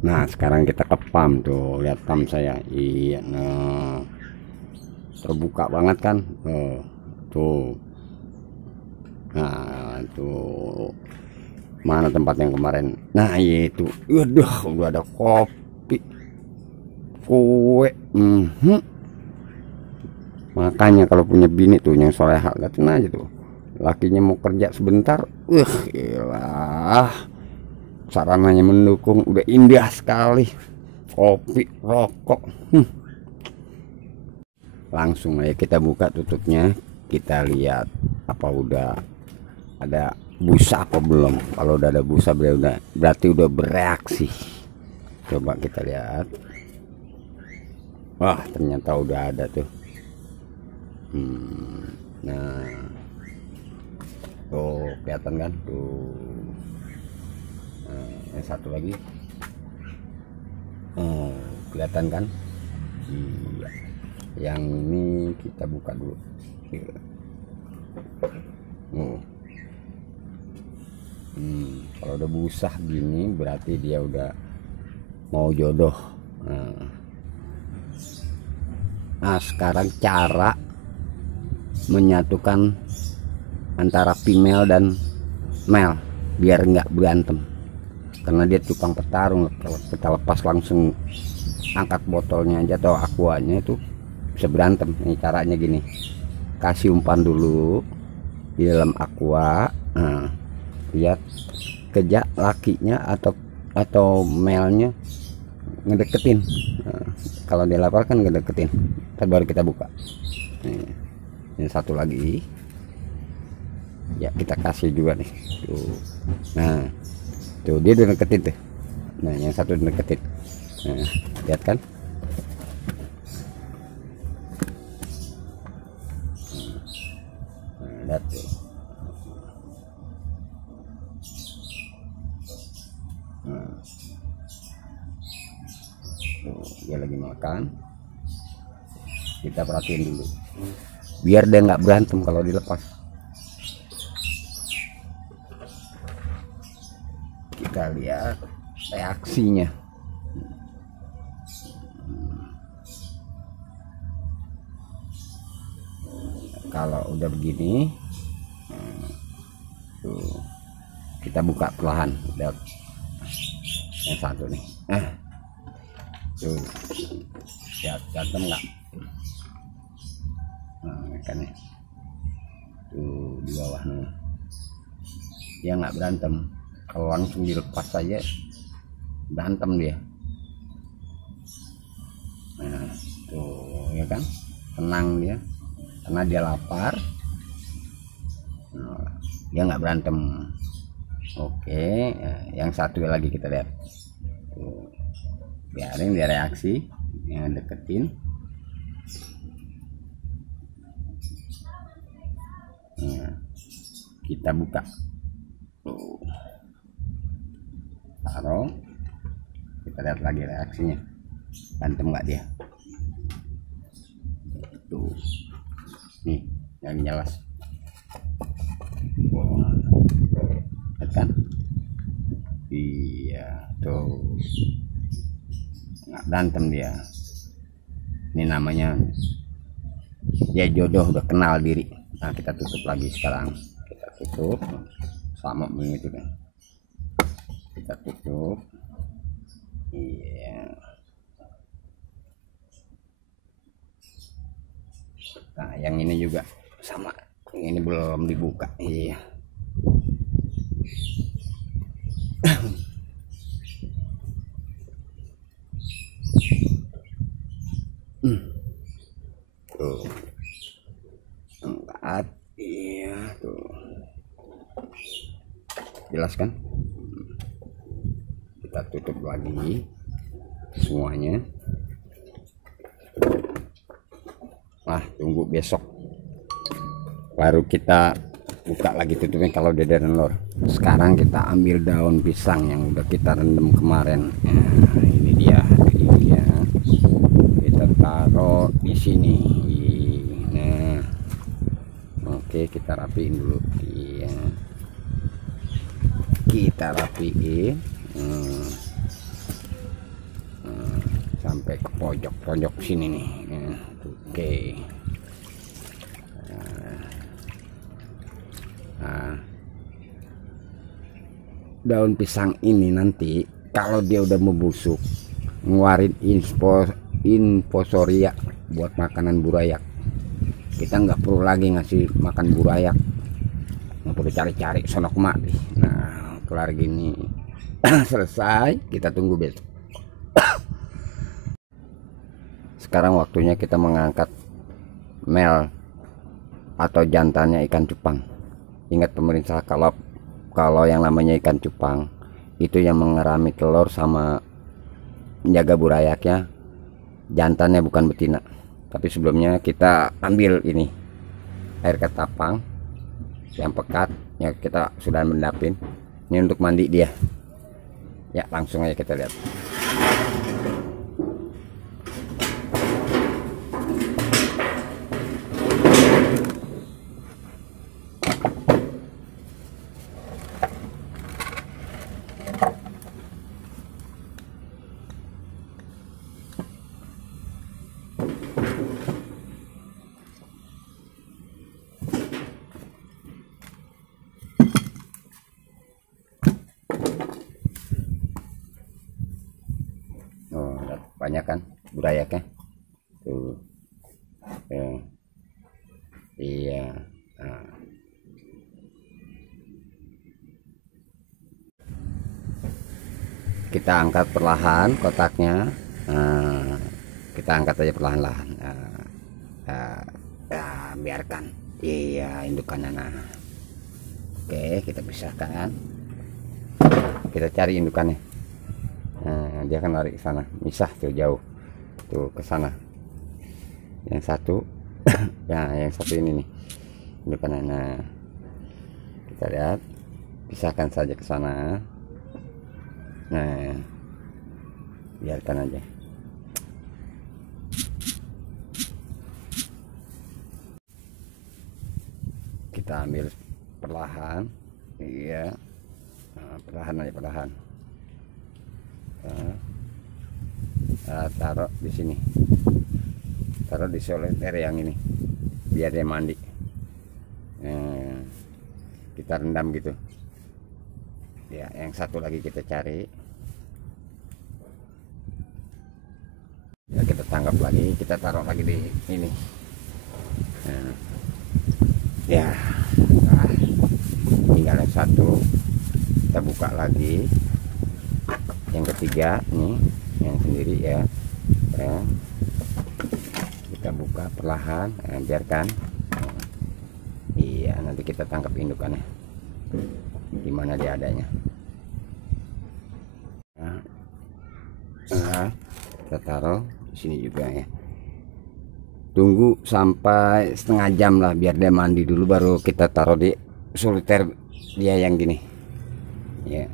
Nah sekarang kita ke pam tuh, lihat pam saya. Iya, nah terbuka banget kan. Tuh, nah tuh mana tempat yang kemarin. Nah itu, waduh, udah ada kopi, kue. Makanya kalau punya bini tuh yang soleha, liatin aja tuh, lakinya mau kerja sebentar, ilah, sarananya mendukung, udah indah sekali, kopi, rokok. Langsung aja kita buka tutupnya, kita lihat apa udah ada busa apa belum. Kalau udah ada busa berarti udah bereaksi. Coba kita lihat. Wah ternyata udah ada tuh. Nah tuh kelihatan kan tuh. Nah, yang satu lagi, kelihatan kan. Iya, yang ini kita buka dulu. Kalau udah busah gini berarti dia udah mau jodoh. Nah sekarang cara menyatukan antara female dan male biar nggak berantem, karena dia tukang petarung. Kalau kita lepas langsung angkat botolnya aja atau aquanya itu bisa berantem. Ini caranya gini, kasih umpan dulu di dalam aqua. Nah, lihat kejak lakinya atau male-nya ngedeketin. Nah, kalau dia lapar kan ngedeketin, baru kita buka. Ini satu lagi ya, kita kasih juga nih tuh. Nah tuh dia udah deketin tuh. Nah yang satu deketin. Nah, lihat kan. Nah, lihat tuh. Nah, tuh dia lagi makan, kita perhatiin dulu biar dia nggak berantem kalau dilepas. Kita lihat reaksinya. Kalau udah begini, tuh kita buka perlahan. Lihat yang satu nih. Tuh lihat berantem nggak? Nah kan ya, tuh di bawah nih dia nggak berantem. Kalau langsung dilepas saja berantem dia. Nah tuh ya kan, tenang dia karena dia lapar. Nah, dia nggak berantem. Oke, yang satu lagi kita lihat tuh, biarin dia reaksi, yang deketin. Nah, kita buka tuh, taruh, kita lihat lagi reaksinya, berantem nggak dia. Tuh nih yang jelas. Lihat kan. Iya tuh, nggak berantem dia. Ini namanya ya jodoh, udah kenal diri. Nah kita tutup lagi sekarang, kita tutup sama begitu kan, kita tutup. Iya. Nah yang ini juga sama, yang ini belum dibuka. Iya. Tuh angkat. Iya tuh, jelas kan. Kita tutup lagi semuanya. Nah tunggu besok baru kita buka lagi tutupnya kalau udah ada telur. Sekarang kita ambil daun pisang yang udah kita rendam kemarin. Nah, ini dia, kita taruh di sini. Nah oke, kita rapiin dulu. Iya, kita rapiin. sampai ke pojok sini nih. Oke. Nah, daun pisang ini nanti kalau dia udah membusuk ngeluarin infosoria buat makanan burayak. Kita nggak perlu lagi ngasih makan burayak, nggak perlu cari-cari sonok mati. Nah, kelar gini selesai, kita tunggu besok. Sekarang waktunya kita mengangkat mel atau jantannya ikan cupang. Ingat pemirsa, kalau yang namanya ikan cupang itu yang mengerami telur sama menjaga burayaknya jantannya, bukan betina. Tapi sebelumnya kita ambil ini air ketapang yang pekat yang kita sudah mendapin. Ini untuk mandi dia. Ya, langsung aja kita lihat. Oh, banyak kan burayaknya tuh. Iya. Nah, kita angkat perlahan kotaknya. Nah, kita angkat aja perlahan-lahan. Biarkan. Iya, indukannya. Nah, oke, kita pisahkan. Kita cari indukannya. Nah, dia akan lari ke sana, misah tuh jauh tuh ke sana. Yang satu ya, yang satu ini nih indukannya. Nah, kita lihat, pisahkan saja ke sana. Nah, biarkan aja. Kita ambil perlahan. Iya. Nah, perlahan aja, perlahan. Taruh di sini, taruh di soliter yang ini biar dia mandi. Kita rendam gitu ya. Yang satu lagi kita cari ya, kita tangkap lagi, kita taruh lagi di ini. Ya, nah, tinggal yang satu kita buka lagi. Yang ketiga nih, yang sendiri ya, kita buka perlahan. Biarkan. Iya, nanti kita tangkap indukannya gimana dia adanya. Nah, kita taruh di sini juga ya. Tunggu sampai setengah jam lah biar dia mandi dulu, baru kita taruh di soliter dia yang gini ya.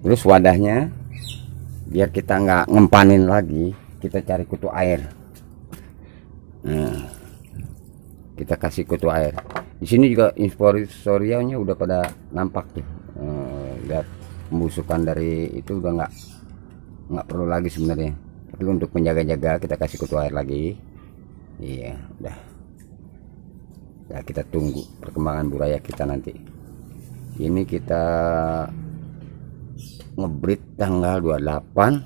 Terus wadahnya biar kita nggak ngempanin lagi, kita cari kutu air. Nah, kita kasih kutu air. Di sini juga infosorianya udah pada nampak tuh. Lihat pembusukan dari itu udah nggak perlu lagi sebenarnya. Tapi untuk menjaga-jaga kita kasih kutu air lagi. Iya, udah. Ya, kita tunggu perkembangan burayak kita nanti. Ini kita ngebreed tanggal 28,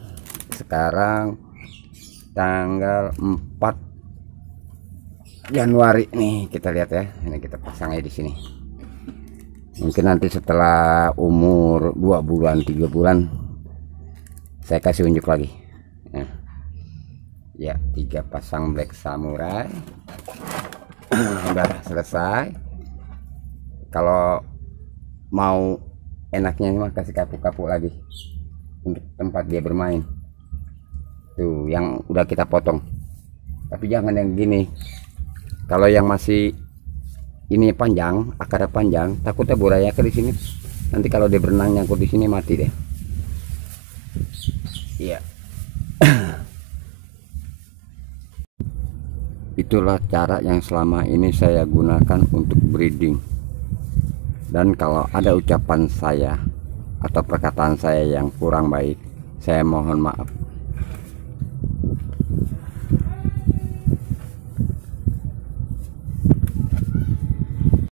sekarang tanggal 4 Januari nih. Kita lihat ya, ini kita pasang aja di sini. Mungkin nanti setelah umur 2 bulan 3 bulan saya kasih unjuk lagi. Nah, ya, 3 pasang black samurai udah selesai. Kalau mau enaknya mah kasih kapuk-kapuk lagi untuk tempat dia bermain tuh, yang udah kita potong. Tapi jangan yang gini, kalau yang masih ini panjang, akarnya panjang, takutnya burayaknya di sini nanti kalau dia berenang nyangkut di sini mati deh. Iya. Itulah cara yang selama ini saya gunakan untuk breeding. Dan kalau ada ucapan saya atau perkataan saya yang kurang baik, Saya mohon maaf.